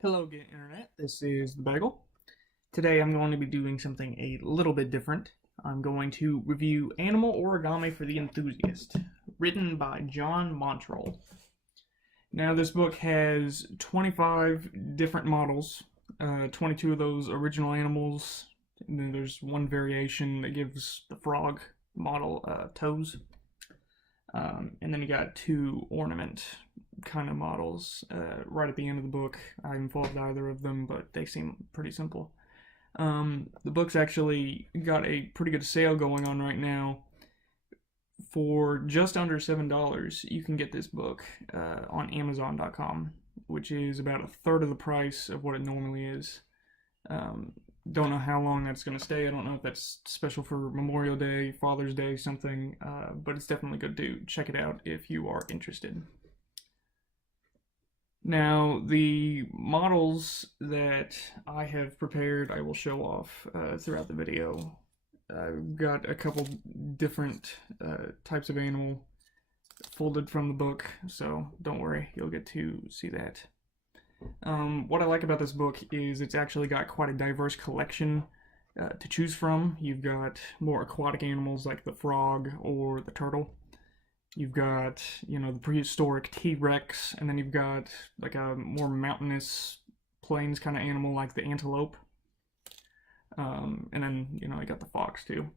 Hello again, Internet. This is the Bagel. Today I'm going to be doing something a little bit different. I'm going to review Animal Origami for the Enthusiast, written by John Montroll. Now, this book has 25 different models, 22 of those original animals, and then there's one variation that gives the frog model toes. And then you got two ornament kind of models right at the end of the book. I haven't followed either of them, but they seem pretty simple. The book's actually got a pretty good sale going on right now. For just under $7, you can get this book on Amazon.com, which is about a third of the price of what it normally is. Don't know how long that's going to stay. I don't know if that's special for Memorial Day, Father's Day, something, but it's definitely good to check it out if you are interested. Now, the models that I have prepared, I will show off throughout the video. I've got a couple different types of animal folded from the book, so don't worry, you'll get to see that. What I like about this book is it's actually got quite a diverse collection to choose from. You've got more aquatic animals like the frog or the turtle. You've got, the prehistoric T-Rex, and then you've got like a more mountainous plains kind of animal like the antelope. And then, you got the fox too.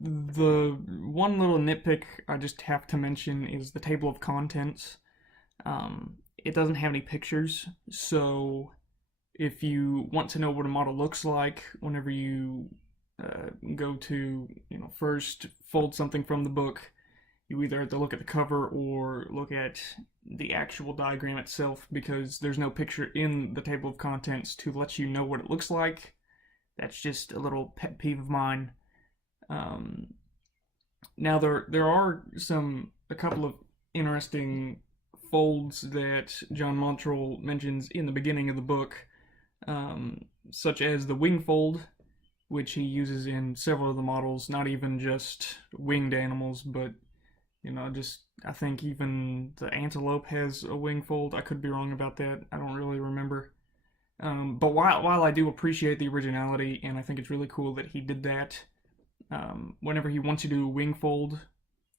The one little nitpick I just have to mention is the table of contents. It doesn't have any pictures, so if you want to know what a model looks like whenever you go to, first fold something from the book, you either have to look at the cover or look at the actual diagram itself, because there's no picture in the table of contents to let you know what it looks like. That's just a little pet peeve of mine. Now there are a couple of interesting folds that John Montroll mentions in the beginning of the book, such as the wing fold, which he uses in several of the models, not even just winged animals, but I think even the antelope has a wing fold. I could be wrong about that. I don't really remember. But while I do appreciate the originality, and I think it's really cool that he did that, whenever he wants to do a wing fold,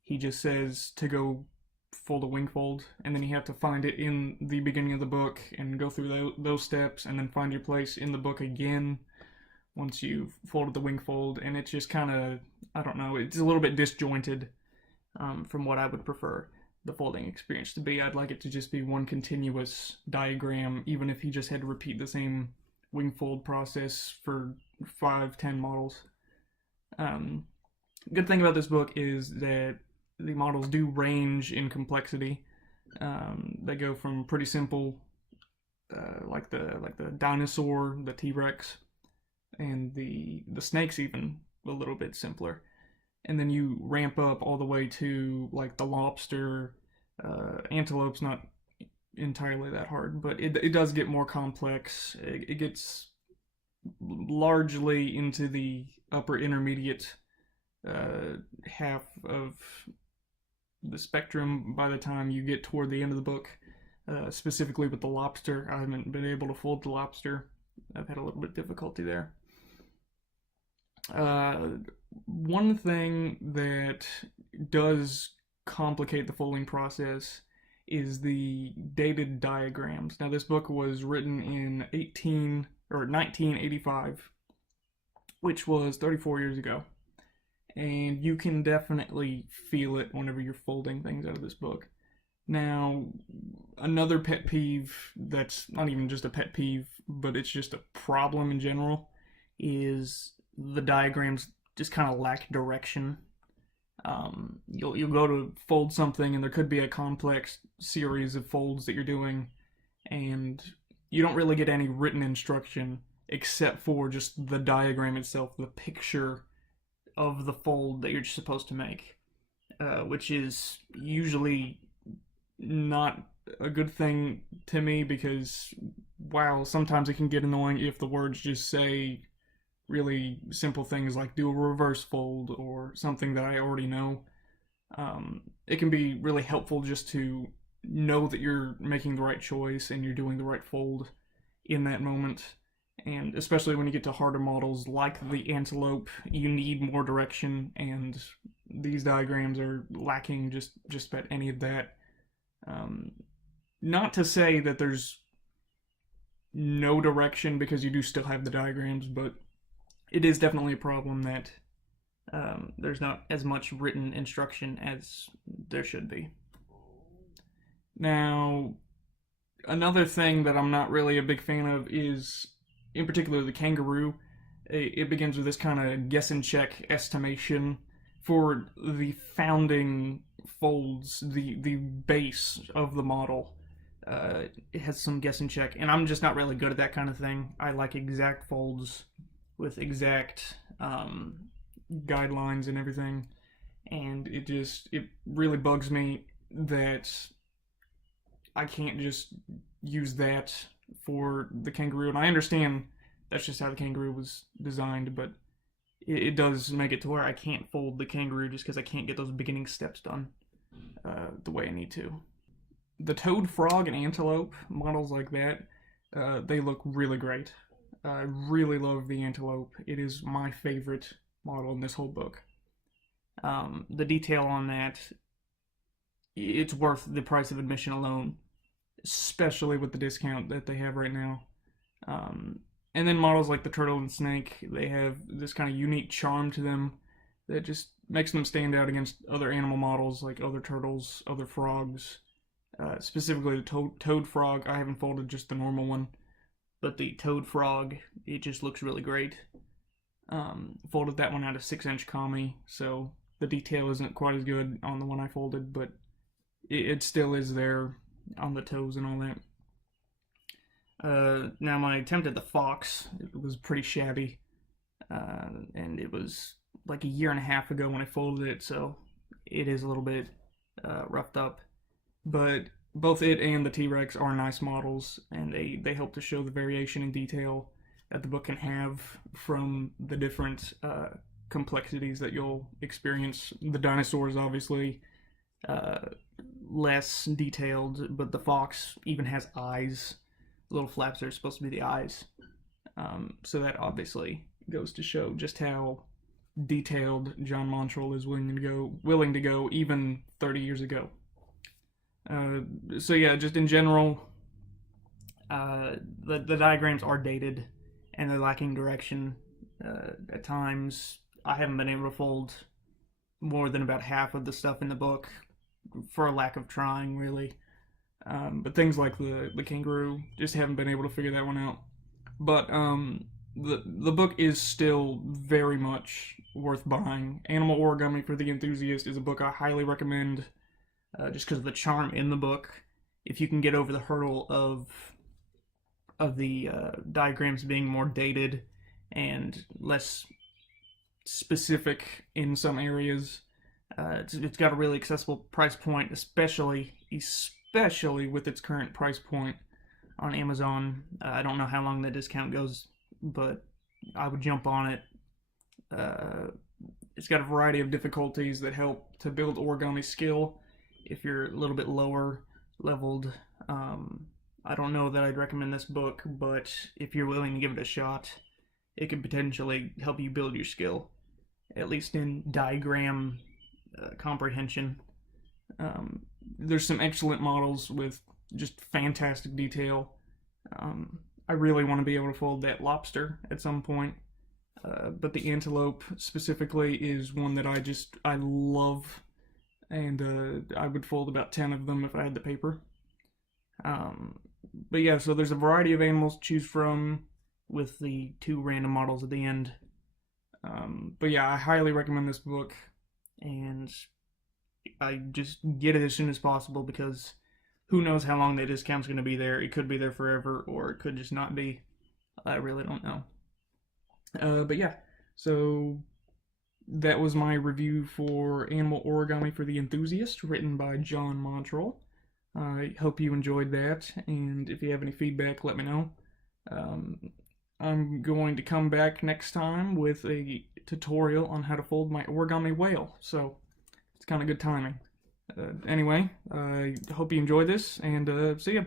he just says to go fold a wing fold, and then you have to find it in the beginning of the book and go through those steps, and then find your place in the book again once you've folded the wing fold, and it's just kind of, I don't know, it's a little bit disjointed from what I would prefer the folding experience to be. I'd like it to just be one continuous diagram, even if he just had to repeat the same wing fold process for 5-10 models. Good thing about this book is that the models do range in complexity. They go from pretty simple, like the dinosaur, the T-Rex, and the snakes, even a little bit simpler, and then you ramp up all the way to like the lobster. Antelope's not entirely that hard, but it does get more complex. It gets largely into the upper intermediate half of the spectrum by the time you get toward the end of the book, specifically with the lobster. I haven't been able to fold the lobster. I've had a little bit of difficulty there. One thing that does complicate the folding process is the dated diagrams. Now, this book was written in 1985, which was 34 years ago, and you can definitely feel it whenever you're folding things out of this book. Now, another pet peeve that's not even just a pet peeve, but it's just a problem in general, is the diagrams just kind of lack direction. You'll go to fold something, and there could be a complex series of folds that you're doing, and you don't really get any written instruction except for just the diagram itself, the picture of the fold that you're supposed to make, which is usually not a good thing to me, because while sometimes it can get annoying if the words just say really simple things like do a reverse fold or something that I already know, it can be really helpful just to know that you're making the right choice and you're doing the right fold in that moment. And especially when you get to harder models like the antelope, you need more direction, and these diagrams are lacking just about any of that. Um, Not to say that there's no direction, because you do still have the diagrams, but it is definitely a problem that there's not as much written instruction as there should be. Now, another thing that I'm not really a big fan of is, in particular, the kangaroo. It begins with this kind of guess and check estimation for the founding folds, the base of the model. It has some guess and check, and I'm just not really good at that kind of thing. I like exact folds with exact guidelines and everything, and it really bugs me that I can't just use that for the kangaroo. And I understand that's just how the kangaroo was designed, but it does make it to where I can't fold the kangaroo just because I can't get those beginning steps done the way I need to. The toad, frog, and antelope models like that, they look really great. I really love the antelope. It is my favorite model in this whole book. The detail on that, it's worth the price of admission alone, especially with the discount that they have right now. And then models like the turtle and snake, they have this kind of unique charm to them that just makes them stand out against other animal models like other turtles, other frogs. Specifically the toad frog, I haven't folded just the normal one, but the toad frog, it just looks really great. Folded that one out of 6-inch kami, so the detail isn't quite as good on the one I folded, but it still is there on the toes and all that. Now my attempt at the fox, it was pretty shabby, and it was like a year and a half ago when I folded it, so it is a little bit roughed up. But both it and the T-Rex are nice models, and they help to show the variation in detail that the book can have from the different complexities that you'll experience. The dinosaurs, obviously, less detailed, but the fox even has eyes. Little flaps are supposed to be the eyes. So that obviously goes to show just how detailed John Montroll is willing to go even 30 years ago. So yeah, just in general, the diagrams are dated and they're lacking direction. At times, I haven't been able to fold more than about half of the stuff in the book for a lack of trying, really. But things like the kangaroo, just haven't been able to figure that one out. But the book is still very much worth buying. Animal Origami for the Enthusiast is a book I highly recommend, just because of the charm in the book. If you can get over the hurdle of the diagrams being more dated and less specific in some areas, it's got a really accessible price point, especially with its current price point on Amazon. I don't know how long the discount goes, but I would jump on it. It's got a variety of difficulties that help to build origami skill if you're a little bit lower leveled. I don't know that I'd recommend this book, but if you're willing to give it a shot, it could potentially help you build your skill, at least in diagram comprehension. There's some excellent models with just fantastic detail. I really want to be able to fold that lobster at some point, but the antelope specifically is one that I love, and I would fold about 10 of them if I had the paper. But yeah, so there's a variety of animals to choose from with the 2 random models at the end. But yeah, I highly recommend this book, and I just get it as soon as possible, because who knows how long that discount's going to be there. It could be there forever, or it could just not be. I really don't know. But yeah, so that was my review for Animal Origami for the Enthusiast, written by John Montroll. I hope you enjoyed that, and if you have any feedback, let me know. I'm going to come back next time with a tutorial on how to fold my origami whale, so it's kind of good timing. Anyway, I hope you enjoy this, and see ya.